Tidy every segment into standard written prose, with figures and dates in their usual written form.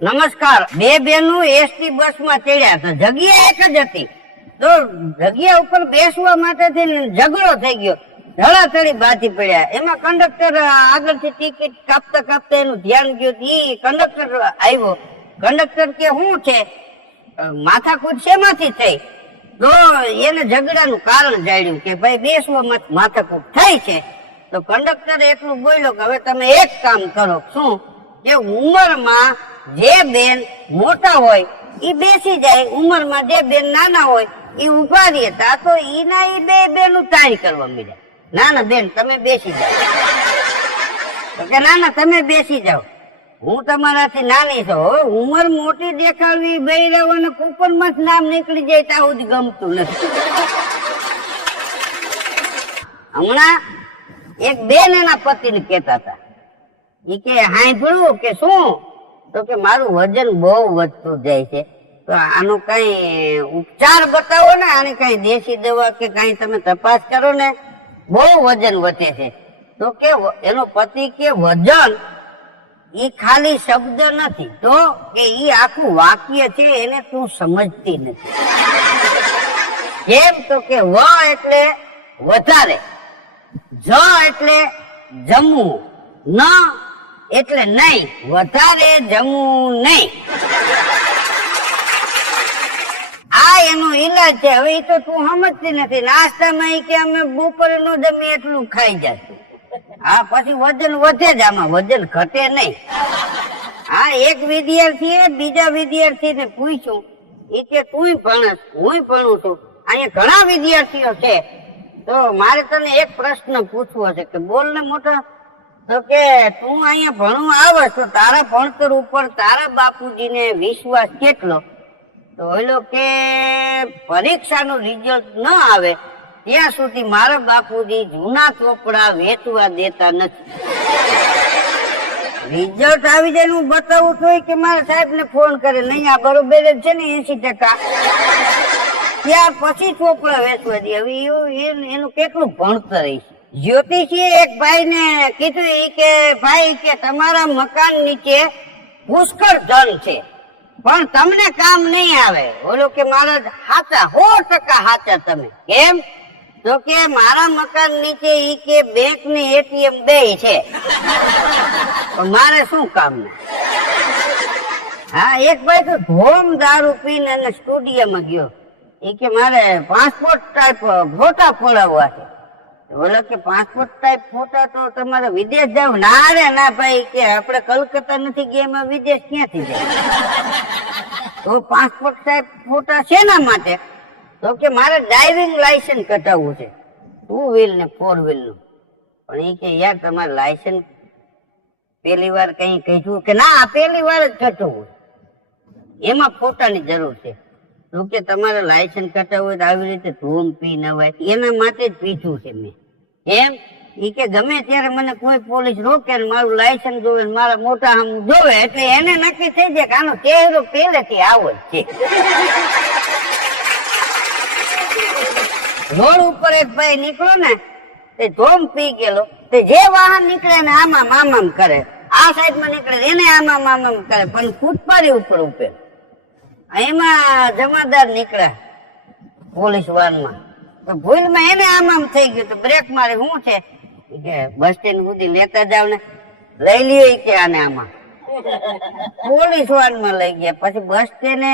નમસ્કાર. બે બેનો એસટી બસ માં ચડ્યા તો જગ્યા એક જ હતી, તો જગ્યા ઉપર બેસવા માટે ઝઘડો થઈ ગયો, ધડાધડી બાજી પડ્યા. એમાં કંડક્ટર આગળથી ટિકિટ કાપતા કાપતા એનું ધ્યાન ગયું. ઈ કંડક્ટર આવ્યો. કંડક્ટર કે શું છે, માથાકૂટ શેમાંથી થઈ? તો એને ઝઘડાનું કારણ જાણ્યું કે ભાઈ બેસવામાં માથાકૂટ થઈ છે. તો કંડક્ટર એટલું બોલ્યો કે હવે તમે એક કામ કરો. શું? કે ઉંમરમાં જે બેન મોટા હોય ઈ બેસી જાય, ઉંમરમાં જે બેન નાના હોય ઈ ઉભા રહે. તા તો ઈના ઈ બે બેનું તાળી કરવા મળ્યા. ના ના બેન તમે બેસી જાઓ. તો કે ના ના તમે બેસી જાઓ, હું તમારાથી નાની છું. હવે ઉંમર મોટી દેખાડવી બૈરાઓને કુપન માં નામ નીકળી જાય ત્યાં સુધી ગમતું નથી. હમણાં એક બેન એના પતિને કહેતા હતા, ઈ કે હાંભળ્યું કે શું? તો કે મારું વજન બહુ વધતું જાય છે, તો આનો કઈ ઉપચાર બતાવો ને, આની કઈ દેશી દવા કે કઈ તમે તપાસ કરો ને, બહુ વજન વધે છે. તો કે એનો પતિ કે વજન ઈ ખાલી શબ્દ નથી, તો કે ઈ આખું વાક્ય છે, એને તું સમજતી નથી. કેમ? તો કે વ એટલે વધારે, જ એટલે જમવું, ન એટલે નહીં, વધારે જમવું નહીં. આ એનો ઈલાજ છે. હવે એ તો તું સમજતી નથી. નાસ્તામાં ઈ કે અમે બપોરે નો જમીએ એટલું ખાઈ જશું. હા, પછી વજન વધે જ, આમાં વજન ઘટે નહીં. હા, એક વિદ્યાર્થીએ બીજા વિદ્યાર્થીને પૂછ્યું, ઈ કે તું ભણસ, હું ભણું છું, અહીંયા ઘણા વિદ્યાર્થીઓ છે, તો મારે તને એક પ્રશ્ન પૂછવો છે. કે બોલ ને મોટા. તો કે તું અહીંયા ભણવા આવે તો તારા ભણતર ઉપર તારા બાપુજીને વિશ્વાસ કેટલો? તો ઓલો કે પરીક્ષાનું રિઝલ્ટ ન આવે ત્યાં સુધી મારા બાપુજી જૂના ચોપડા વેચવા દેતા નથી. રિઝલ્ટ આવી જાય હું બતાવું તો કે મારા સાહેબ ને ફોન કરે, નહીં આ બરોબર જ છે ને 80%, ત્યાર પછી ચોપડા વેચવા દે. હવે એનું કેટલું ભણતર છે. જ્યોતિષીએ એક ભાઈ ને કીધું, કે ભાઈ કે તમારા મકાન નીચે પુષ્કળ ધન છે, પણ તમને કામ નહીં આવે. બોલો કે મારા હાચા 100% હાચા તમે. કેમ? તો કે મારા મકાન નીચે ઈ કે બેંક ને એટીએમ બે છે, પણ મારે શું કામ ને? હા, એક ભાઈ તો ધોમ દારૂ પીને અને સ્ટુડિયોમાં ગયો. એ કે મારે પાસપોર્ટ ટાઈપ ફોટા પડાવવા છે. બોલો કે પાસપોર્ટ ટાઈપ ફોટા તો તમારે વિદેશ જાવ? ના રે ના ભાઈ, કે આપણે કલકત્તા નથી ગયા, એમાં વિદેશ ક્યાંથી જાય? તો પાસપોર્ટ ટાઈપ ફોટા શેના માટે? તો કે મારે ડ્રાઇવિંગ લાયસન્સ કઢાવવું છે, 2 વ્હીલ ને 4 વ્હીલ નું. પણ એ કે યાર તમારે લાયસન્સ પહેલી વાર કઈ કહ્યું કે ના, પહેલી વાર જ કઢાવવું, એમાં ફોટાની જરૂર છે. તો કે તમારે લાયસન્સ કઢાવવું હોય તો આવી રીતે ધૂમ પી નવાય, એના માટે જ પીછું છે મેં. એમ? ઈ કે ગમે ત્યારે મને કોઈ પોલીસ રોકે ને મારું લાયસન્સ જોવે, મારા મોટા આમ જોવે, એટલે એને નક્કી થઈ જાય કે આનો ચહેરો પહેલેથી આવો જ છે. રોડ ઉપર એક ભાઈ નીકળો ને, તે ધોમ પી ગયેલો, તે જે વાહન નીકળે ને આમાં મામામ કરે, આ સાઈડ માં નીકળે એને આમાં મામામ કરે, પણ ફૂટપારી ઉપર ઉપે. એમાં જમાદાર નીકળ્યા પોલીસ વાનમાં, તો ભૂલમાં એને આમ થઈ ગયું, તો બ્રેક મારી. શું છે? કે બસ સ્ટેન્ડ સુધી લેતા જાવ ને, લઈ લ્યો કે આને આમાં. પોલીસ વાનમાં લઈ ગયા. પછી બસ સ્ટેન્ડે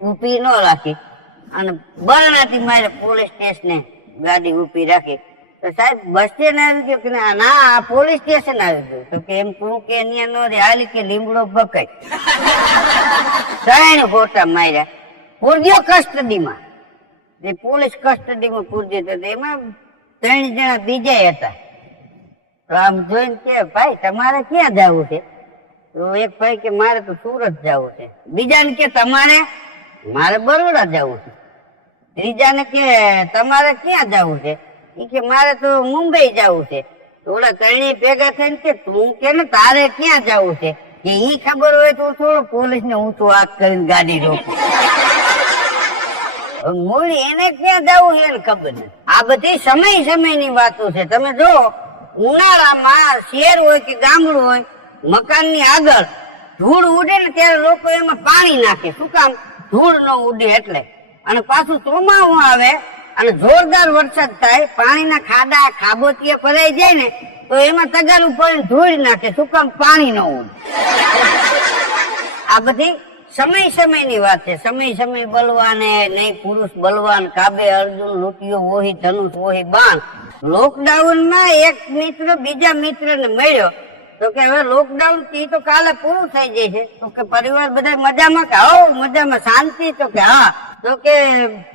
ઉભી ન રાખી અને બરણાથી મારે પોલીસ સ્ટેશને ગાડી ઉભી રાખી. તો સાહેબ બસ સ્ટેન્ડ આવી ગયો કે ના, આ પોલીસ સ્ટેશન આવી ગયું. તો કે એમ તું કે અહીંયા નો રે, હાલી કે લીમડો બકાય. 3 ફોટા માર્યા, પૂરજો કસ્ટડીમાં. જે પોલીસ કસ્ટડીમાં પૂરજો તો એમાં 3 જણા બીજા હતા. તો આમ જોઈને કે ભાઈ તમારે ક્યાં જવું છે? તો એક ભાઈ કે મારે તો સુરત જવું છે. બીજાને કે તમારે? મારે બરોડા જવું છે. ત્રીજાને કે તમારે ક્યાં જવું છે? એ કે મારે તો મુંબઈ જવું છે. ઓલા 3 ભેગા થઈને કે તું કે ને તારે ક્યાં જવું છે? કે ઈ ખબર હોય તો થોડું પોલીસ ને ઊંચું આંખ કરીને ગાડી રોકું. મૂળ એને ક્યાં જવું એને ખબર નથી. આ બધી સમયની વાતો છે. તમે જો ઉનાળામાં શહેર હોય કે ગામડું હોય, મકાન ની આગળ ધૂળ ઉડે ને ત્યારે લોકો એમાં પાણી નાખે. શું કામ? ધૂળ ન ઉડે એટલે. અને પાછું ચોમાસું આવે અને જોરદાર વરસાદ થાય, પાણીના ખાડા ખાબોચિયા ભરાઈ જાય ને તો એમાં તગારું પડીને ધૂળ નાખે. શું કામ? પાણી ન ઉડે. આ બધી સમયની વાત છે. સમય બલવાને નહીં પુરુષ બલવાન, કાબે અર્જુન લૂંટ્યો વોહી ધનુષ વોહી બાણ. લોકડાઉન માં એક મિત્ર બીજા મિત્ર ને મળ્યો તો કે હવે લોકડાઉન થી તો કાલે પૂરું થઈ જાય છે. તો કે પરિવાર બધા મજામાં? કે હા મજામાં, શાંતિ? તો કે હા. તો કે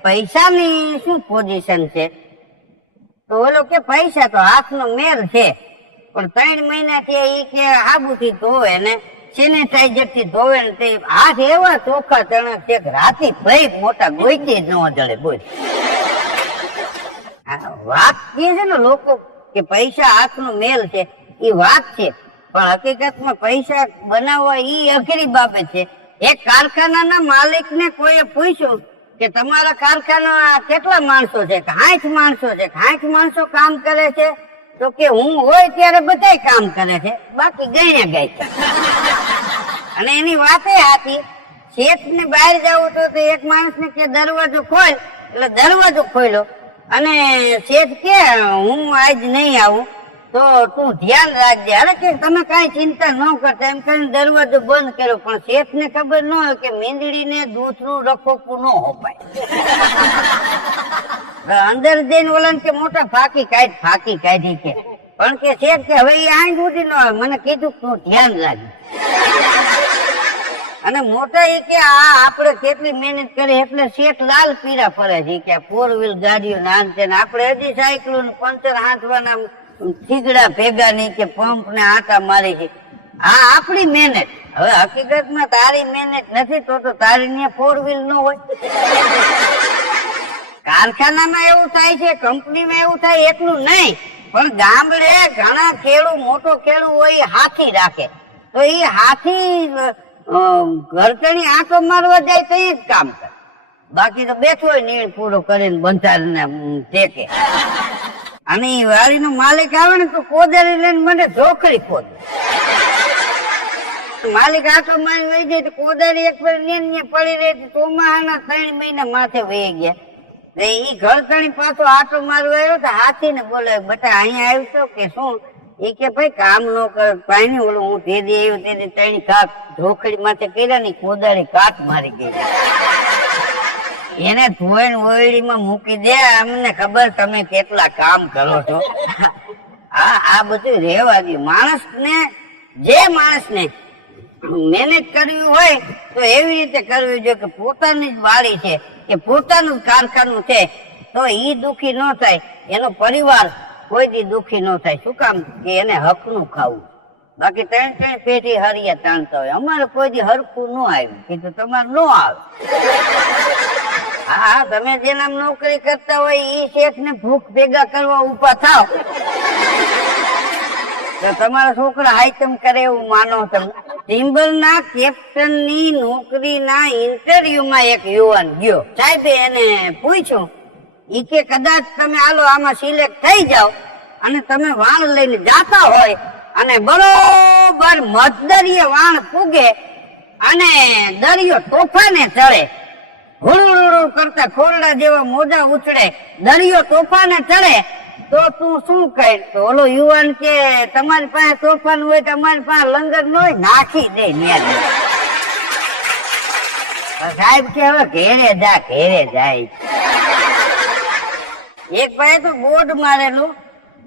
પૈસાની શું પોઝિશન છે? તો ઓલો કે પૈસા તો હાથનો મેર છે, પણ 3 મહિનાથી એ કે આબુથી ધોવે ને સેનેટાઈઝર થી ધોવે ને તે હાથ એવા ચોખ્ખા તણક છે કે રાતી ભાઈ મોટા ગોઈતી જ ન જડે. બોલ, વાત કે છે ને લોકો કે પૈસા હાથનો મેલ છે, એ વાત છે, પણ હકીકતમાં પૈસા બનાવવા ઈ અઘરી બાબત છે. એક કારખાનાના માલિક ને કોઈએ પૂછ્યું કે તમારા કારખાના કેટલા માણસો છે? 60 માણસો છે. 60 માણસો કામ કરે છે? તો કે હું હોય ત્યારે બધા કામ કરે છે, બાકી ગઈને ગઈ. અને એની વાતે હતી. શેઠ ને બહાર જવું તો એક માણસ ને કે દરવાજો ખોલ, એટલે દરવાજો ખોલ્યો અને શેઠ કે હું આજ નહીં આવું તો તું ધ્યાન રાખજે. અરે કે તમે કઈ ચિંતા ન કરતા એમ કરીને દરવાજો બંધ કર્યો. પણ શેઠ ને ખબર ન હોય કે મીંદડી ને દૂધ નું રખોપું ન હોપાય. અંદર જઈને ઓલા કે મોટા ફાંકી કાઢી કે, પણ કે શેઠ કે હવે આઈ ઉઠી ન આવે, મને કીધું તું ધ્યાન રાખજે. અને મોટા એ કે આ આપણે કેટલી મહેનત કરી એટલે શેઠ લાલ પીરા પડે છે કે 4 વ્હીલ ગાડીઓ નાનતે ને આપણે હજી સાયકલો ને પંચર હાંકવાના થીગડા ભેગા નહીં કે પંપ ને આટા મારી છે. આ આપણી મહેનત. હવે હકીકતમાં તારી મહેનત નથી તો તારી ને 4 વ્હીલ ન હોય. કારખાનામાં એવું થાય છે, કંપનીમાં એવું થાય, એટલું નહીં પણ ગામડે ઘણા ખેડૂ મોટો ખેડૂ હોય હાથી રાખે તો એ હાથી ઘરકણી આંટો મારવા જાય તો એ જ કામ કરે, બાકી તો બેઠો હોય નીણ પૂરો કરીને બંધારને ટેકે. અને એ વાડી નો માલિક આવે ને તો કોદારી લઈને મને ઢોકળી ખોદ. માલિક આંટો મારી વહી જાય તો કોદારી એક વાર પડી રહી. ચોમાહાના 3 મહિના માથે વહી ગયા. ઈ ઘરકણી પાછો આંટો મારવા આવ્યો તો હાથી ને બોલે બટા અહીંયા આવ્યો કે શું? એ કે ભાઈ કામ ન કરે પાણી ઓલું હું તે દી આવ્યો તે દી 3 કાક ઢોકળી માથે કર્યા ને કોદાળી કાટ મારી ગઈ. એને ધોઈને ઓયડીમાં મૂકી દે, અમને ખબર તમે કેટલા કામ કરો છો. આ બધું રહેવા દે. જે માણસને મહેનત કરવી હોય તો એવી રીતે કરવી જોઈએ કે પોતાની જ વાડી છે કે પોતાનું જ કારખાનું છે તો ઈ દુખી ન થાય, એનો પરિવાર કોઈ દી દુખી ન થાય. શું કામ? કે એને હકનું ખાવું. બાકી 3 પેઢી હરિયા તાણતા હોય. અમારે કોઈ દી હરખું ન આવ્યું કીધું તમારે ન આવે. હા, તમે જેના નોકરી કરતા હોય ઈ શેઠ ને ભૂખ ભેગા કરવા ઉભા થાવ તો તમારા છોકરા હાઈકમ કરે એવું માનો તમે. ટિમ્બર ના કેપ્ટન ની નોકરી ના ઇન્ટરવ્યુ માં એક યુવાન ગયો. સાહેબે એને પૂછ્યું ઈ કે કદાચ તમે આલો આમાં સિલેક્ટ થઈ જાઓ અને તમે વાણ લઈને જાતા હોય અને બરોબર મધદરિયે વાણ પૂગે અને દરિયો તોફાને ચડે, હુળુળુળુ કરતા ખોરડા જેવા મોજા ઉછળે, દરિયો તોફાને ચડે તો તું શું કહે? તો ઓલો યુવાન કે તમારી પાસે તોફાન હોય તમારી પાસે લંગર ન હોય નાખી દે. સાહેબ કે હવે ઘેરે જાય. એક ભાઈ તો બોર્ડ મારેલું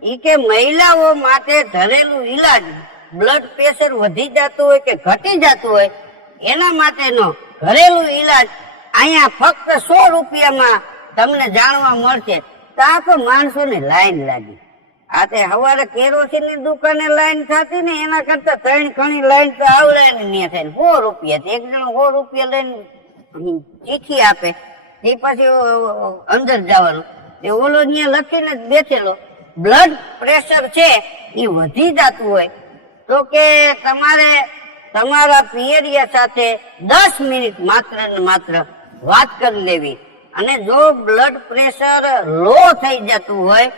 ઈ કે મહિલાઓ માટે ઘરેલું ઈલાજ, બ્લડ પ્રેશર વધી જતું હોય કે ઘટી જતું હોય એના માટેનો ઘરેલું ઈલાજ અહીંયા ફક્ત 100 રૂપિયામાં તમને જાણવા મળશે. તા તો માણસો ની લાઈન લાગી. આ તે સવારે કેરોસીન ની દુકાને લાઈન થતી ને એના કરતા 3 ગણી લાઈન તો આવડે ને થાય. 100 રૂપિયા એક જણ 100 રૂપિયા લઈને ચીઠી આપે એ પછી અંદર જવાનું. ઓલો ત્યાં લખીને જ બેઠેલો બ્લડ પ્રેશર છે એ વધી જતું હોય તો કે તમારે તમારા પિયરિયા સાથે 10 મિનિટ માત્ર ને માત્ર વાત કરી લેવી. અને જો બ્લડ પ્રેશર લો થઈ જતું હોય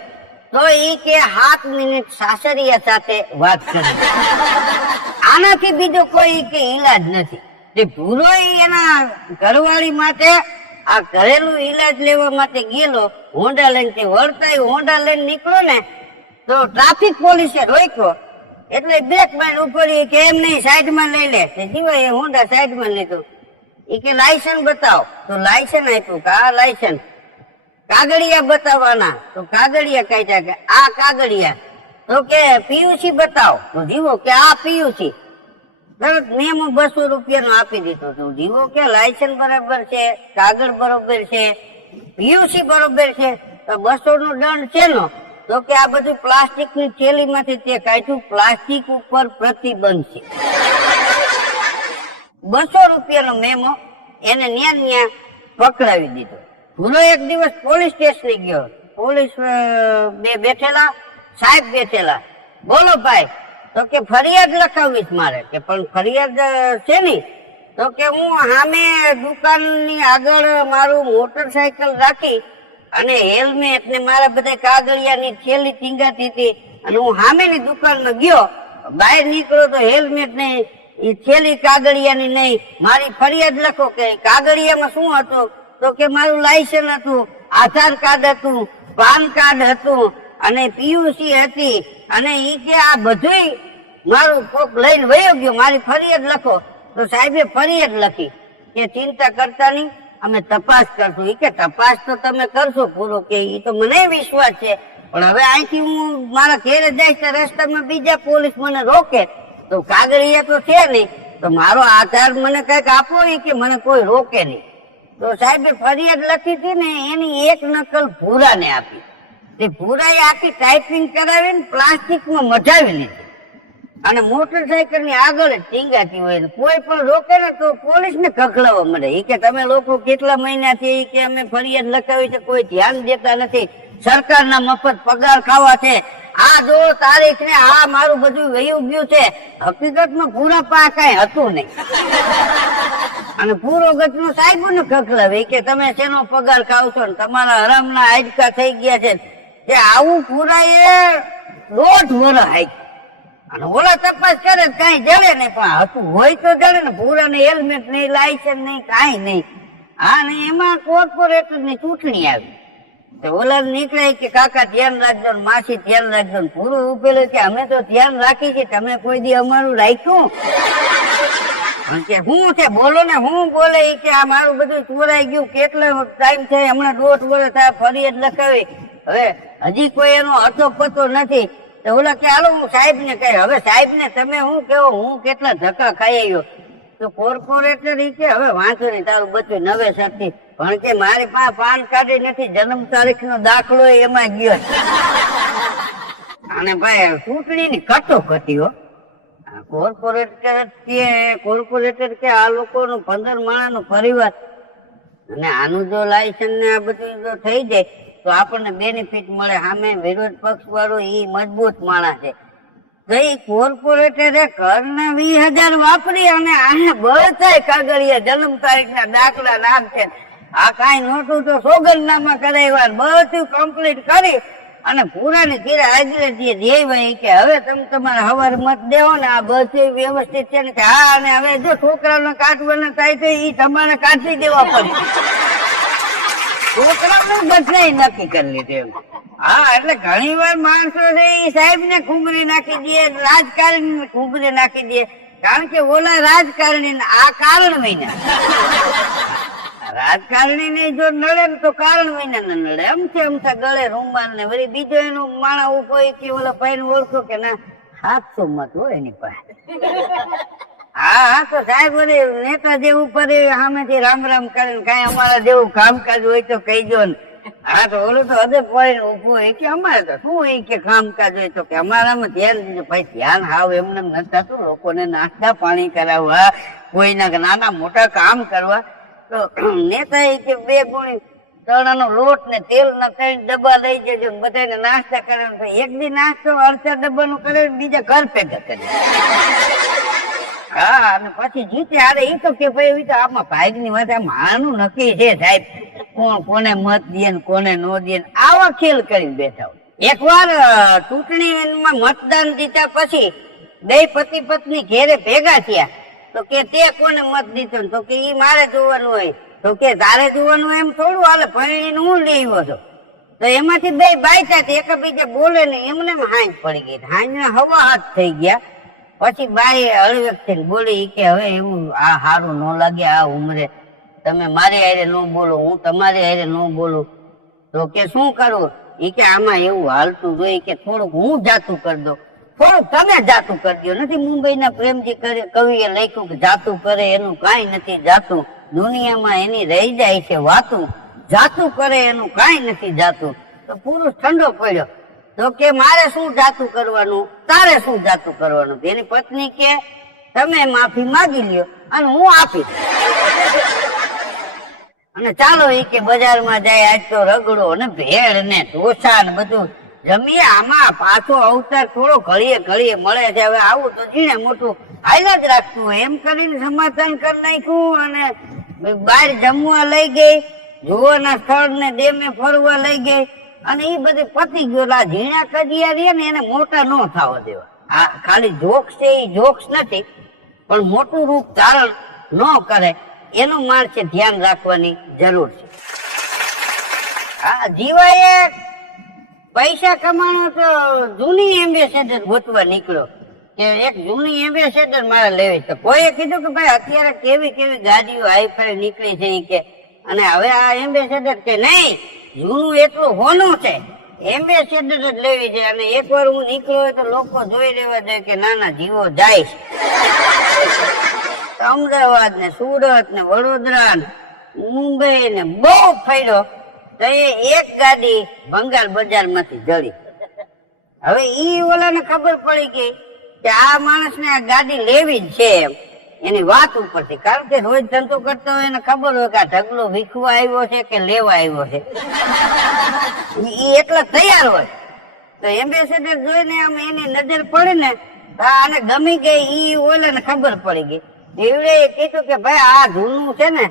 તો ઈ કે 7 મિનિટ સાસરિયા સાથે વાત કરી. આનાથી બીજો કોઈ કે ઈલાજ નથી. તે ભૂરો એના ઘરવાળી માટે આ ઘરેલું ઈલાજ લેવા માટે ગયેલો. હોન્ડા લઈને વળતા હોન્ડા લઈને નીકળો ને તો ટ્રાફિક પોલીસે રોક્યો. એટલે બ્રેક મારી ઉપડી કે એમ નહીં, સાઈડમાં લઈ લે. જીવાય હોન્ડા સાઈડમાં લીધું. એ કે લાયસન્સ બતાવો. તો લાયસન્સ આપ્યું કે આ લાયસન્સ. કાગળિયા બતાવવાના. તો કાગળિયા કાઢ્યા કે આ કાગળિયા. તો કે પીયુસી બતાવો. તો જીવો કે આ પીયુસી. તરત મેમો 200 રૂપિયાનો આપી દીધો. તો જીવો કે લાયસન્સ બરાબર છે, કાગળ બરોબર છે, પીયુસી બરોબર છે, તો 200 નો દંડ છે નો. તો કે આ બધું પ્લાસ્ટિક ની થેલી માંથી તે કાઢ્યું. પ્લાસ્ટિક ઉપર પ્રતિબંધ છે. 200 રૂપિયાનો મેમો એને ન્યા પકડાવી દીધો. ભૂલો એક દિવસ પોલીસ સ્ટેશન ગયો. પોલીસ બે બેઠેલા, સાહેબ બેઠેલા. બોલો ભાઈ. તો કે ફરિયાદ લખાવીશ મારે. કે પણ ફરિયાદ છે ની. તો કે હું સામે દુકાનની આગળ મારું મોટરસાયકલ રાખી અને હેલ્મેટ ને મારા બધા કાગળિયાની થેલી ટીંગાતી હતી અને હું સામેની દુકાનમાં ગયો. બહાર નીકળો તો હેલ્મેટ નહીં, એ થેલી કાગળિયાની નહીં. મારી ફરિયાદ લખો. કે કાગળિયામાં શું હતું? તો કે મારું લાયસન્સ હતું, આધાર કાર્ડ હતું, પાન કાર્ડ હતું અને પીયુસી હતી. અને ઈ કે આ બધું મારું કોક લઈને વયો ગયો, મારી ફરિયાદ લખો. તો સાહેબે ફરિયાદ લખી કે ચિંતા કરતા નહીં, અમે તપાસ કરશું. ઈ કે તપાસ તો તમે કરશો પૂરો. કે ઈ તો મને વિશ્વાસ છે, પણ હવે અહીંથી હું મારા ઘેરે જઈશ તો રસ્તામાં બીજા પોલીસ મને રોકે તો કાગળિયા તો છે નહીં, તો મારો આધાર મને કઈક આપો. ઈ કે મને કોઈ રોકે નહીં. તો સાહેબે ફરિયાદ લખી હતી ને એની એક નકલ ભૂરાને આપી. તે ભૂરાએ આખી ટાઈપિંગ કરાવીને પ્લાસ્ટિકમાં મઢાવી લીધી અને મોટરસાયકલ ની આગળ જ ટીંગાતી હોય. કોઈ પણ રોકે ને તો પોલીસ ને ખખડાવવા મળે. એ કે તમે લોકો કેટલા મહિનાથી કે અમે ફરિયાદ લખાવી છે, કોઈ ધ્યાન દેતા નથી, સરકારના મફત પગાર ખાવા છે, આ જો તારીખ ને આ મારું બધું વયું ગયું છે. હકીકતમાં પૂરા પા કઈ હતું નહીં. અને પૂરો ગતનો સાહેબો ને ખખડાવે કે તમે શેનો પગાર ખાવ છો ને તમારા હરામના હાડકા થઈ ગયા છે. કે આવું પૂરા એ 1.5 વર્ષ હાઈ અને ઓલા તપાસ કરે કઈ જડે નહીં, પણ હતું હોય તો જડે ને. પૂરા ને હેલ્મેટ નહીં, લાયસન્સ નહીં, કઈ નહીં. હા ને એમાં કોર્પોરેટર ની ચૂંટણી આવી. ઓલા નીકળે કે કાકા ધ્યાન રાખજો, માસી ધ્યાન રાખજો. પૂરું ઉભેલું કે અમે તો ધ્યાન રાખી છે, તમે કોઈ દી અમારું રાખ્યું? કે હું છે બોલો ને, હું બોલે કે આ મારું બધું ચોરાઈ ગયું, કેટલો ટાઈમ છે, હમણાં 1.5 વર્ષ થાય ફરિયાદ લખાવી, હવે હજી કોઈ એનો અતો પતો નથી. તો ઓલા કે હાલો હું સાહેબ ને કહે. હવે સાહેબ ને તમે હું કેવો, હું કેટલા ધક્કા ખાઈ આવ્યો. તો કોર્પોરેટર ઈ કે હવે વાંચો નહીં, તારું બચ્ચું નવેસરથી. પણ કે મારી પાસે પાન કાર્ડ નથી, જન્મ તારીખ નો દાખલો એમાં ગયો. અને ભાઈ ચૂંટણી ની કટોકટી હો. કોર્પોરેટર કે આ લોકોનું 15 માણસનો પરિવાર અને આનું જો લાયસન્સ ને આ બધું જો થઈ જાય તો આપણને બેનિફિટ મળે. સામે વિરોધ પક્ષ વાળો ઈ મજબૂત માણસ છે. તો ઈ કોર્પોરેટરે ઘરના 20,000 વાપરી અને આને બધા કાગળિયા જન્મ તારીખ ના દાખલા નામ છે, આ કઈ નહોતું તો સોગંદનામા કરાવ્યા, બધું કમ્પ્લીટ કરી અને પૂરાની ઘેરે હાજરી દેવાય. કે હવે તમે તમારા હવાર મત દેવો ને, આ બધું વ્યવસ્થિત છે ને. કે હા, અને હવે જો છોકરાઓને કાઢવાના થાય તો ઈ તમારે કાઢી દેવા પડે. છોકરાઓને બધા નક્કી કરી લીધું. હા, એટલે ઘણી વાર માણસો છે એ સાહેબ ને ખુંગરી નાખી દે, રાજકારણી ને ખુંગરી નાખી દે. કારણ કે ઓલા રાજકારણી આ કારણ વિના, રાજકારણી ને જો નડે ને તો કારણ વિના ન નડે. એમ છે અમથા ગળે રૂમાલ ને વળી બીજો એનો માણા ઉભો કે ઓલા ભાઈ ને ઓળખો કે ના 700 મત હોય એની પાસે. હા, તો સાહેબ વળી નેતા જેવું પડે સામેથી રામ રામ કરે ને કઈ અમારા જેવું કામકાજ હોય તો કહીજો ને. હા, તો ઓલું તો હદે પડે ઉભો હોય કે અમારે તો શું હોય કે કામકાજ હોય તો કે અમારામાં ધ્યાન દીધું. ભાઈ ધ્યાન હાવ એમને નથી થતું. લોકોને નાસ્તા પાણી કરાવવા, કોઈના નાના મોટા કામ કરવા. તો નેતા કે 2 ગુણી ચણાનો લોટ ને તેલ ના 3 ડબ્બા લઈ જજો, બધાને નાસ્તા કરે. એક દી નાસ્તો 18 ડબ્બાનું કરે, બીજા ઘર ભેગા કરે. હા, અને પછી જીતે હારે ઈ તો કે ભાઈ તો આમાં ભાગ ની વાત, આમ આનું નક્કી છે સાહેબ, કોણ કોને મત દે ને કોને નો દે, આવા ખેલ કરીને બેઠા હોય. એકવાર ચૂંટણીમાં મતદાન દીધા પછી બે પતિ પત્ની ઘેરે ભેગા થયા તો કે તે કોને મત દીધો તો કે ઈ મારે જોવાનું હોય તો કે તારે જોવાનું એમ થોડું હાલે પરણીને હું લેવો છો તો એમાંથી બે બાઈતા એકબીજા બોલે ને એમને હાંજ પડી ગઈ હાંજ હવા હાથ થઈ ગયા પછી બાઈ હળવેક થઈને બોલી કે હવે એવું આ સારું ન લાગે આ ઉંમરે તમે મારી હારે ન બોલો હું તમારી હારે ન બોલું તો કે શું કરવું ઈ કે આમાં એવું હાલતું જોઈએ કે થોડુંક હું જાતું કરી દઉં થોડુંક તમે જાતું કરી દો નથી મુંબઈના પ્રેમજી કવિએ લખ્યું કે જાતું કરે એનું કાંઈ નથી જાતું દુનિયામાં એની રહી જાય છે વાતું જાતું કરે એનું કાંઈ નથી જાતું તો પુરુષ ઠંડો પડ્યો તો કે મારે શું જાતું કરવાનું તારે શું જાતું કરવાનું એની પત્ની કે તમે માફી માંગી લ્યો અને હું આપીશ અને ચાલો એ કે બજારમાં જાય આજ તો રગડો ને ભેળ ને ઢોસા ને બધું જમીએ આમાં પાછો અવતાર થોડો ઘડીએ મળે છે હવે આવું તો જીણે મોટું હાઈલા જ રાખતું હોય એમ કરીને સમાધાન કરી નાખ્યું અને બહાર જમવા લઈ ગઈ જોવાના સ્થળ ને ડેમે ફરવા લઈ ગઈ અને એ બધી પતી ગયો ઝીણા કજિયા રે ને એને મોટા ન થવા દેવા આ ખાલી જોક્સ છે એ જોક્સ નથી પણ મોટું રૂપ ધારણ ન કરે એનું માણસે ધ્યાન રાખવાની જરૂર છે હા જીવાએ પૈસા કમાણો તો જૂની એમ્બેસેડર ગોતવા નીકળ્યો કે એક જૂની એમ્બેસેડર મારે લેવી તો કોઈએ કીધું કે ભાઈ અત્યારે કેવી કેવી ગાડીઓ હાઈફાઈ નીકળી છે કે અને હવે આ એમ્બેસેડર કે નહીં જૂનું એટલું હોનું છે એમ્બેસેડર જ લેવી છે અને એકવાર હું નીકળ્યો હોય તો લોકો જોઈ લેવા જાય કે નાના જીવો જાય છે અમદાવાદ ને સુરત ને વડોદરા ને મુંબઈ ને બહુ ફર્યો તો એક ગાડી બંગાળ બજાર માંથી જડી હવે ઈ ઓલાને ખબર પડી ગઈ કે આ માણસ ને આ ગાડી લેવી જ છે એમ એની વાત ઉપરથી કારણ કે રોજ ધંધો કરતો હોય એને ખબર હોય કે આ ઢગલો વીખવા આવ્યો છે કે લેવા આવ્યો છે ઈ એટલા તૈયાર હોય તો એમ્બેસેડર જોઈને આમ એની નજર પડે ને આને ગમી ગઈ ઈ ઓલાને ખબર પડી ગઈ એવડે કીધું કે ભાઈ આ જૂનું છે ને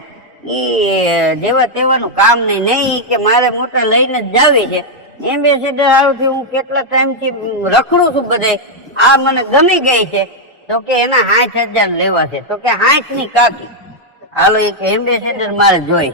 ઈ જેવા તેવાનું કામ નહીં કે મારે મોટા લઈને જ જાવી છે એમ્બેસેડર આવતી હું કેટલા ટાઈમ થી રખડું છું બધે આ મને ગમી ગઈ છે તો કે એના 60,000 લેવા છે તો કે 60 ની કાકી હાલો એક એમ્બેસેડર મારે જોઈ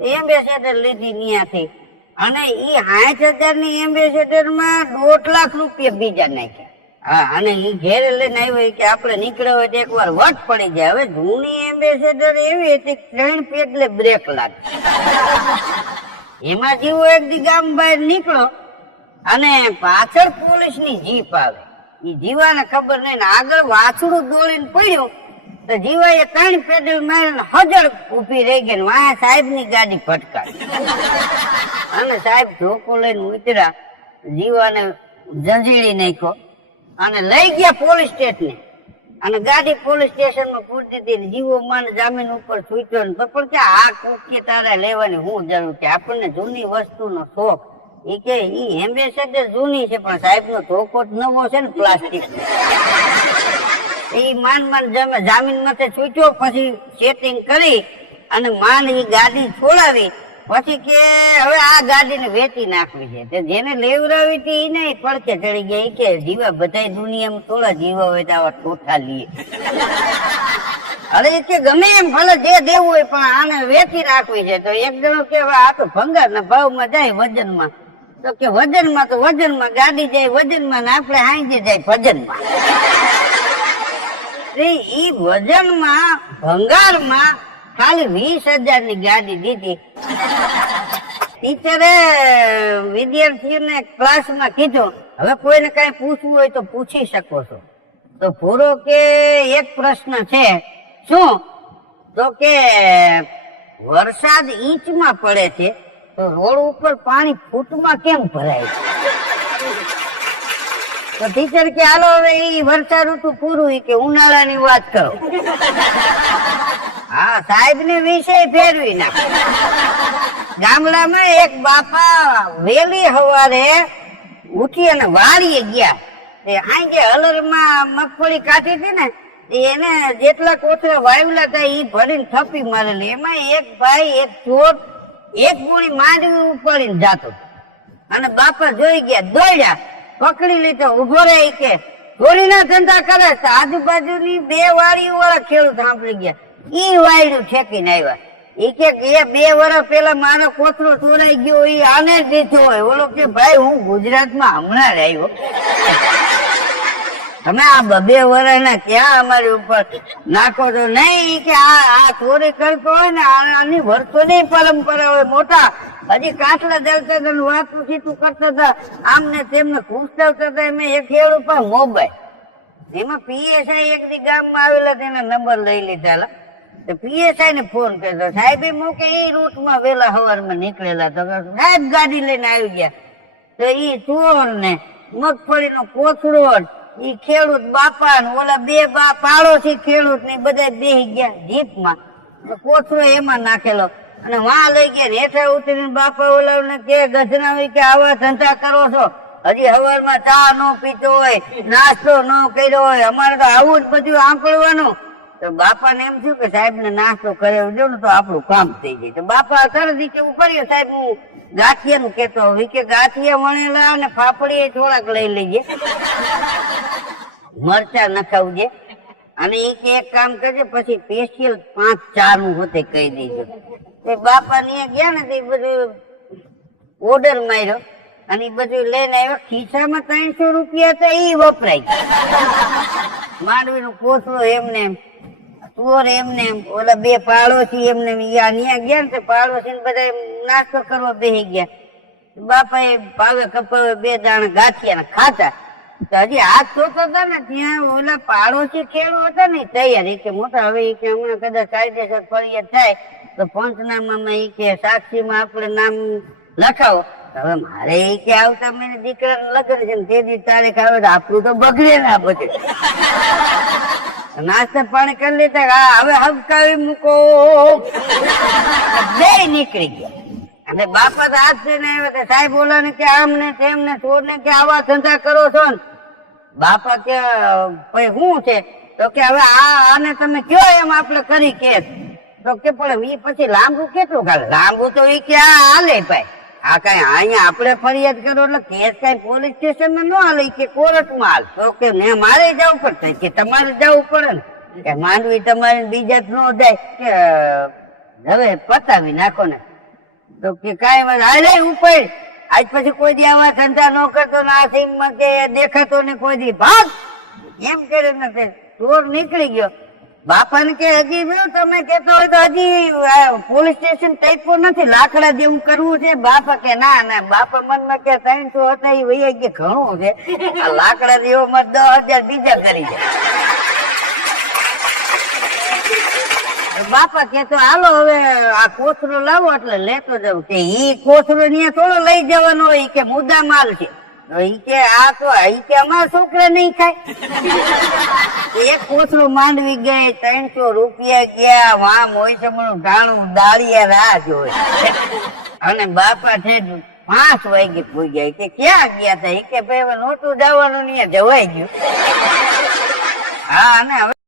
એમ્બેસેડર લીધી ત્યાંથી અને ઈ 60,000 ની એમ્બેસેડર માં 1.5 લાખ રૂપિયા બીજા નાખ્યા હા અને ઈ ઘેરે લઈને આવ્યો કે આપણે નીકળ્યો હોય તો એકવાર વટ પડી જાય હવે જૂની એમ્બેસેડર એવી હતી 3 પેડલે બ્રેક લાગે એમાં જેવો એક દી ગામ બહાર નીકળો અને પાછળ પોલીસ ની જીપ આવે ઈ જીવાને ખબર નહીં ને આગળ વાછડું દોડીને પડ્યું તો જીવાએ 3 પેડલ મારીને હજળ ઉભી રહી ગઈ ને વાહ સાહેબ ની ગાડી ફટકારી અને સાહેબ ધોકો લઈને ઉતર્યા જીવાને જંજીડી નાખ્યો અને લઈ ગયા પોલીસ સ્ટેશન અને ગાડી પોલીસ સ્ટેશન માં પૂરતી હતી જીવો માન જામીન ઉપર છૂટ્યો ને તો પણ કે આ કોકી તારે લેવાની હું જરૂર છે આપણને જૂની વસ્તુનો શોખ એ કે ઈ એમ્બેસેડર જૂની છે પણ સાહેબ નો ધોકો જ નવો છે ને પ્લાસ્ટિક ઈ માન જામીન માંથી છૂટ્યો પછી સેટિંગ કરી અને માન ઈ ગાડી છોડાવી પછી કે હવે આ ગાડીને વેચી નાખવી છે તે જેને લેવરાવી હતી એને પડકે ચડી ગઈ કે જીવા બધા દુનિયામાં થોડા જીવા હોય તો આવા ઠોઠા લઈએ અરે કે ગમે એમ ભલે જે દેવું હોય પણ આને વેચી નાખવી છે તો એક જણો કે આ તો ભંગારના ભાવમાં જાય વજનમાં તો કે વજનમાં તો વજનમાં ગાડી જાય વજનમાં ને આપણે હાંજે જાય ભજનમાં ઈ વજનમાં ભંગારમાં ખાલી 20,000 ની ગાડી દીધી ટીચરે વિદ્યાર્થીઓને ક્લાસમાં કીધું હવે કોઈને કઈ પૂછવું હોય તો પૂછી શકો છો તો પૂરો કે એક પ્રશ્ન છે શું તો કે વરસાદ ઇંચમાં પડે છે તો રોડ ઉપર પાણી ફૂટમાં કેમ ભરાય તો ટીચર કે હાલો હવે ઈ વર્ષા ઋતુ પૂરું કે ઉનાળાની વાત કરો હા સાહેબ ને વિષય ફેરવી નાખ ગામડામાં એક બાપા વેલી સવારે ઉઠી અને વાડીએ ગયા આજે હલરમાં મગફળી કાઢી હતી ને એને જેટલા કોથળા વાવેલા હતા એ ભરીને થપ્પી મારેલી એમાં એક ભાઈ એક ચોર એક પૂરી માંડવી ઉપાડીને જાતો અને બાપા જોઈ ગયા, દોડ્યા, પકડી લીધો, ઉભો રહે કે ચોરીના ધંધા કરે છે. આજુબાજુની 2 વાડીઓ વાળા ખેડૂત સાંભળી ગયા, ઈ વાયડું ઠેકીને આવ્યા. એ કે 2 વર્ષ પેલા મારો કોથળો ચોરાઈ ગયો, એ આને જ દીધો હોય. ઓલો કે ભાઈ હું ગુજરાતમાં હમણાં જ આવ્યો, તમે આ 2 વર્ષના ક્યાં અમારી ઉપર નાખો છો? નહીં કે આ ચોરી કરતો હોય ને આની વર્ષોની પરંપરા હોય. મોટા હજી કાટલા દલતા હતા, વાતું ચીતું કરતા હતા, આમને તેમને પૂછતા હતા. એમ એક ખેડૂત પર મોબાઈલ, એમાં પીએસઆઈ એક દી ગામમાં આવેલા, તેના નંબર લઈ લીધા. પીએસઆઈ ને ફોન કર્યો, સાહેબ એમ કે એ રૂટમાં વેલા સવારમાં નીકળેલા, તો સાહેબ ગાડી લઈને આવી ગયા. તો ઈ ચોર ને મગફળીનો કોથળો, ઈ ખેડૂત બાપા ને ઓલા 2 પાડોશી ખેડૂત ને બધા બેસી ગયા જીપમાં, કોથળો એમાં નાખેલો અને વાં લઈ ગયા. હેઠા ઉતરીને બાપા ઓલા ને કે ગજરાવી કે આવા ધંધા કરો છો, હજી સવારમાં ચા ન પીતો હોય, નાસ્તો ન કર્યો હોય, અમારે તો આવું જ બધું આંકળવાનું. તો બાપા ને એમ થયું કે સાહેબ ને નાસ્તો કર્યો જો ને તો આપણું કામ થઈ જાય. તો બાપા તરત કેવું કર્યું, સાહેબ હું ગાંઠિયા નું કેતો હવે કે ગાંઠિયા વણેલા અને ફાફડી થોડાક લઈ લઈએ, મરચા નખાવજે, અને એ કે એક કામ કરજે પછી સ્પેશિયલ 5-4 નું હોતે કહી દેજો. બાપા ને ગયા ને તે બધું ઓર્ડર માર્યો અને બધું લઈને આવ્યો. ખિસ્સામાં 300 રૂપિયા હતા, એ વપરાય. માંડવી નું કોથળો એમને એમ, ચોર એમને એમ, ઓલા 2 પાડોશી એમને ત્યાં ગયા ને પાડોશી બધા નાસ્તો કરવા બેસી ગયા. બાપા એ ભાવે કપાવે 2 દાણા ગાંઠિયા ખાતા. તો હજી હાથ ધોતા હતા ને ત્યાં ઓલા પાડોશી ખેડૂત હતા ને તૈયાર કે મોટા હવે એ કે હમણાં કદાચ કાયદેસર ફરિયાદ થાય તો પંચનામામાં એ કે સાક્ષીમાં આપણે નામ લખાવો. હવે મારે એ કે આવતા મહિને દીકરાને લગ્ન છે ને તે તારીખ આવે તો આપણું તો બગડે ના બધે. નાસ્તા પાણી કરી લેતા, હવે હબકાવી મૂકો, 2 નીકળી ગયા. અને બાપા તો હાથ થઈને આવ્યા, સાહેબ બોલા ને કે આમ ને તેમ ને ચોર ને કે આવા ધંધા કરો છો ને. બાપા કે ભાઈ શું છે? તો કે હવે આને તમે કયો એમ આપણે કરી કેસ. તો કે પણ એ પછી લાંબુ કેટલું કાલે? લાંબુ તો એ કે હાલે ભાઈ, આ કઈ અહીંયા આપણે ફરિયાદ કરો એટલે કેસ કઈ પોલીસ સ્ટેશન માં ન હાલે કે કોર્ટમાં હાલ. તો કે મારે જવું પડશે કે તમારે જવું પડે ને, કે માંડવી તમારે બીજા ન જાય કે હવે પતાવી નાખો ને. તો કે કાંઈ વાત હાલે ઉપર આજ પછી કોઈ દી આવા ધંધા ન કરતો ને આ સીમમાં કે દેખાતો ને કોઈ દી ભાગ એમ કરે નથી. ચોર નીકળી ગયો. બાપા ને કે હજી તમે કેતો હોય તો હજી પોલીસ સ્ટેશન ટાઈપો નથી, લાકડા જેવું કરવું છે. બાપા કે ના ના, બાપા મનમાં કે 300 હતા એ વૈયા કે ઘણું છે, આ લાકડા જેવો મત 10,000 બીજા કરી જાય. બાપા કે તો હાલો હવે આ કોથળો લાવો એટલે લેતો જાવ. કે ઈ કોથળો ત્યાં થોડો લઈ જવાનો હોય કે મુદ્દા માલ છે. ઈ કે આ તો ઈ કે અમારા છોકરા નહીં ખાય. એક કોથળો માંડવી ગઈ, 300 રૂપિયા ગયા, વાં મોયસમનું ઢાણું દાળિયા રાહ જોઈ. અને બાપા છે 5 વાગે પૂગ્યા. કે ક્યાં ગયા હતા? કે ભાઈ નહોતું જવાનું, ત્યાં જવાઈ ગયું. હા, અને હવે